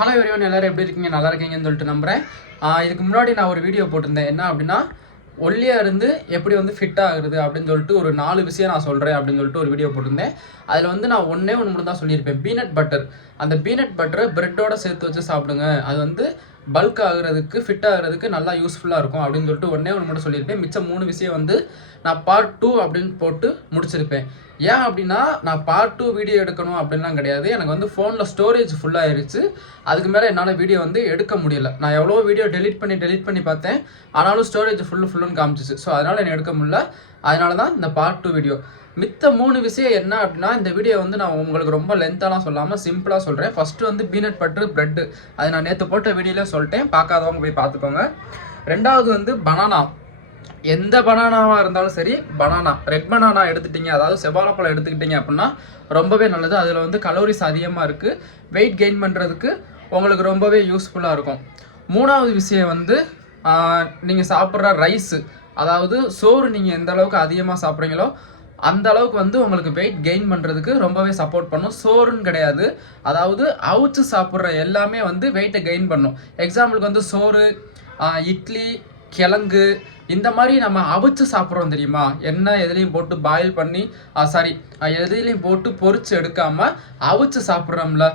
Hello everyone, எல்லாரும் எப்படி இருக்கீங்க? நல்லா இருக்கீங்கன்னு சொல்லிட்டு நம்புகிறேன். இதுக்கு முன்னாடி நான் ஒரு வீடியோ போட்டிருந்தேன். என்ன அப்படின்னா, ஒல்லியாக இருந்து எப்படி வந்து ஃபிட் ஆகுறது அப்படின்னு சொல்லிட்டு ஒரு 4 விஷயம் நான் சொல்கிறேன் அப்படின்னு சொல்லிட்டு ஒரு வீடியோ போட்டிருந்தேன். அதில் வந்து நான் ஒன்று மட்டும் தான் சொல்லியிருப்பேன், பீனட் பட்டர். அந்த பீனட் பட்டரை பிரெட்டோட சேர்த்து வச்சு சாப்பிடுங்க, அது வந்து பல்க் ஆகுறதுக்கு ஃபிட் ஆகுறதுக்கு நல்லா யூஸ்ஃபுல்லாக இருக்கும் அப்படின்னு சொல்லிட்டு ஒன்று மட்டும் சொல்லியிருப்பேன். மிச்சம் 3 விஷயம் வந்து நான் பார்ட் 2 அப்படின்னு போட்டு முடிச்சிருப்பேன். ஏன் அப்படின்னா, நான் பார்ட் 2 வீடியோ எடுக்கணும் அப்படின்லாம் கிடையாது. எனக்கு வந்து ஃபோனில் ஸ்டோரேஜ் ஃபுல்லாகிருச்சு. அதுக்கு மேலே என்னால் வீடியோ வந்து எடுக்க முடியல. நான் எவ்வளோ வீடியோ டெலிட் பண்ணி பார்த்தேன், ஆனாலும் ஸ்டோரேஜ் ஃபுல்லுன்னு காமிச்சிச்சு. ஸோ அதனால் எனக்கு எடுக்க முடியல. அதனால தான் இந்த பார்ட் 2 வீடியோ. மித்த 3 விஷயம் என்ன அப்படின்னா, இந்த வீடியோ வந்து நான் உங்களுக்கு ரொம்ப லென்த்தாலாம் சொல்லாமல் சிம்பிளாக சொல்கிறேன். ஃபஸ்ட்டு வந்து பீனட் பட்டர் பிரெட்டு, அது நான் நேற்று போட்ட வீடியோவிலே சொல்லிட்டேன், பார்க்காதவங்க போய் பார்த்துக்கோங்க. ரெண்டாவது வந்து பனானா. எந்த பனானாவாக இருந்தாலும் சரி, பனானா ரெட் பனானா எடுத்துட்டீங்க, அதாவது செவ்வாழைப்பழம் எடுத்துக்கிட்டீங்க அப்படின்னா ரொம்பவே நல்லது. அதில் வந்து கலோரிஸ் அதிகமாக இருக்குது. வெயிட் கெயின் பண்ணுறதுக்கு உங்களுக்கு ரொம்பவே யூஸ்ஃபுல்லாக இருக்கும். மூணாவது விஷயம் வந்து நீங்கள் சாப்பிட்ற ரைஸு, அதாவது சோறு நீங்கள் எந்த அளவுக்கு அதிகமாக சாப்பிட்றீங்களோ அந்த அளவுக்கு வந்து உங்களுக்கு வெயிட் கெயின் பண்ணுறதுக்கு ரொம்பவே சப்போர்ட் பண்ணும். சோறுன்னு கிடையாது, அதாவது அவிச்சு சாப்பிட்ற எல்லாமே வந்து வெயிட்டை கெயின் பண்ணும். எக்ஸாம்பிளுக்கு வந்து சோறு, இட்லி, கிழங்கு, இந்த மாதிரி நம்ம அவிச்சு சாப்பிட்றோம் தெரியுமா, எண்ணெய் எதுலேயும் போட்டு பாயில் பண்ணி எதுலேயும் போட்டு பொரிச்சு எடுக்காமல் அவிச்சு சாப்பிட்றோம்ல,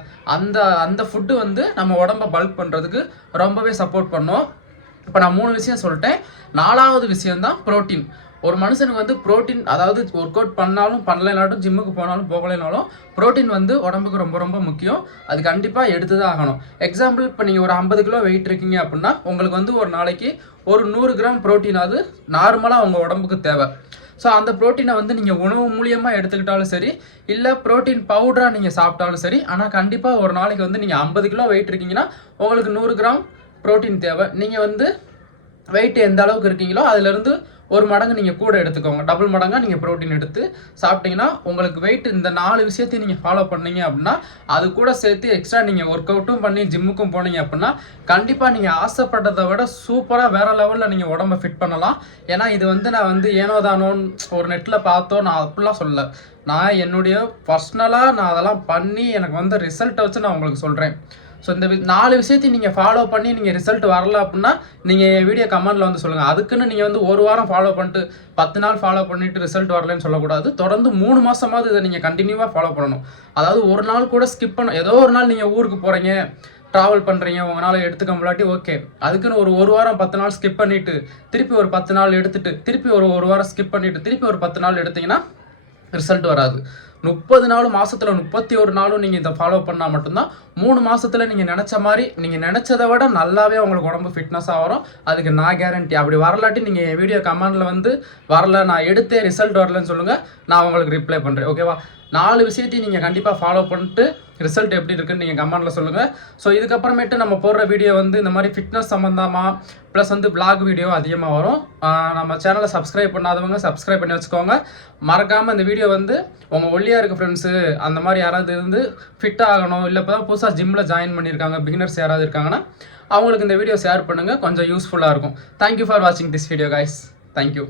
அந்த ஃபுட்டு வந்து நம்ம உடம்பை பல்க் பண்ணுறதுக்கு ரொம்பவே சப்போர்ட் பண்ணும். இப்போ நான் 3 விஷயம் சொல்லிட்டேன். 4வது விஷயம்தான் ப்ரோட்டீன். ஒரு மனுஷனுக்கு வந்து ப்ரோட்டீன், அதாவது ஒர்க் அவுட் பண்ணாலும் பண்ணலைனாலும் ஜிம்முக்கு போனாலும் போகலைனாலும் ப்ரோட்டீன் வந்து உடம்புக்கு ரொம்ப ரொம்ப முக்கியம். அது கண்டிப்பாக எடுத்து தான் ஆகணும். எக்ஸாம்பிள், இப்போ நீங்கள் ஒரு 50 கிலோ வெயிட் இருக்கீங்க அப்படின்னா உங்களுக்கு வந்து ஒரு நாளைக்கு ஒரு 100 கிராம் ப்ரோட்டீனாவது நார்மலாக உங்கள் உடம்புக்கு தேவை. ஸோ அந்த ப்ரோட்டீனை வந்து நீங்கள் உணவு மூலியமாக எடுத்துக்கிட்டாலும் சரி, இல்லை ப்ரோட்டீன் பவுடராக நீங்கள் சாப்பிட்டாலும் சரி, ஆனால் கண்டிப்பாக ஒரு நாளைக்கு வந்து நீங்கள் 50 கிலோ வெயிட் இருக்கீங்கன்னா உங்களுக்கு 100 கிராம் ப்ரோட்டீன் தேவை. நீங்கள் வந்து வெயிட் எந்த அளவுக்கு இருக்கீங்களோ அதுலேருந்து 1 மடங்கு நீங்கள் கூட எடுத்துக்கோங்க. டபுள் மடங்காக நீங்கள் ப்ரோட்டீன் எடுத்து சாப்பிட்டீங்கன்னா உங்களுக்கு வெயிட், இந்த 4 விஷயத்தையும் நீங்கள் ஃபாலோ பண்ணீங்க அப்படின்னா, அது கூட சேர்த்து எக்ஸ்ட்ரா நீங்கள் ஒர்க் அவுட்டும் பண்ணி ஜிம்முக்கும் போனீங்க அப்படின்னா கண்டிப்பாக நீங்கள் ஆசைப்பட்டதை விட சூப்பராக வேறு லெவலில் நீங்கள் உடம்பை ஃபிட் பண்ணலாம். ஏன்னா இது வந்து நான் வந்து ஏனோதானோன்னு ஒரு நெட்டில் பார்த்தோம், நான் அப்படிலாம் சொல்லலை. நான் என்னுடைய பர்சனலாக நான் அதெல்லாம் பண்ணி எனக்கு வந்து ரிசல்ட்டை வச்சு நான் உங்களுக்கு சொல்கிறேன். ஸோ இந்த 4 விஷயத்தையும் நீங்கள் ஃபாலோ பண்ணி நீங்கள் ரிசல்ட் வரல அப்படின்னா நீங்கள் என் வீடியோ கமெண்ட்டில் வந்து சொல்லுங்கள். அதுக்குன்னு நீங்கள் வந்து ஒரு வாரம் ஃபாலோ பண்ணிட்டு 10 நாள் ஃபாலோ பண்ணிவிட்டு ரிசல்ட் வரலன்னு சொல்லக்கூடாது. தொடர்ந்து 3 மாதமாவது இதை நீங்கள் கண்டினியூவாக ஃபாலோ பண்ணணும். அதாவது ஒரு நாள் கூட ஸ்கிப் பண்ண, ஏதோ ஒரு நாள் நீங்கள் ஊருக்கு போகிறீங்க, ட்ராவல் பண்ணுறீங்க, உங்களால் எடுத்துக்க முடியாட்டி ஓகே, அதுக்குன்னு ஒரு வாரம் 10 நாள் ஸ்கிப் பண்ணிவிட்டு திருப்பி ஒரு 10 நாள் எடுத்துகிட்டு திருப்பி ஒரு வாரம் ஸ்கிப் பண்ணிவிட்டு திருப்பி ஒரு 10 நாள் எடுத்திங்கன்னா ரிசல்ட் வராது. 30 நாளும், மாதத்தில் 31 நாளும் நீங்கள் இதை ஃபாலோ பண்ணால் மட்டும்தான் 3 மாதத்தில் நீங்கள் நினச்ச மாதிரி, நீங்கள் நினச்சதை விட நல்லாவே உங்களுக்கு உடம்பு ஃபிட்னஸாக வரும். அதுக்கு நான் கேரண்டி. அப்படி வரலாட்டி நீங்கள் என் வீடியோ கமெண்டில் வந்து வரல, நான் எடுத்தே ரிசல்ட் வரலன்னு சொல்லுங்கள், நான் உங்களுக்கு ரிப்ளை பண்ணுறேன். ஓகேவா? 4 விஷயத்தையும் நீங்கள் கண்டிப்பாக ஃபாலோ பண்ணிட்டு ரிசல்ட் எப்படி இருக்குன்னு நீங்கள் கமெண்டில் சொல்லுங்கள். ஸோ இதுக்கப்புறமேட்டு நம்ம போடுற வீடியோ வந்து இந்த மாதிரி ஃபிட்னஸ் சம்மந்தமாக ப்ளஸ் வந்து விளாக் வீடியோ அதிகமாக வரும். நம்ம சேனலை சப்ஸ்கிரைப் பண்ணாதவங்க சப்ஸ்கிரைப் பண்ணி வச்சுக்கோங்க. மறக்காமல் இந்த வீடியோ வந்து உங்கள் ஒல்லியாக இருக்க ஃப்ரெண்ட்ஸு, அந்த மாதிரி யாராவது இருந்து ஃபிட் ஆகணும், இல்லை இப்போ தான் புதுசாக ஜிம்மில் ஜாயின் பண்ணியிருக்காங்க பிகினர்ஸ் யாராவது இருக்காங்கன்னா அவங்களுக்கு இந்த வீடியோ ஷேர் பண்ணுங்கள், கொஞ்சம் யூஸ்ஃபுல்லாக இருக்கும். தேங்க்யூ ஃபார் வாட்சிங் திஸ் வீடியோ கைஸ். தேங்க்யூ.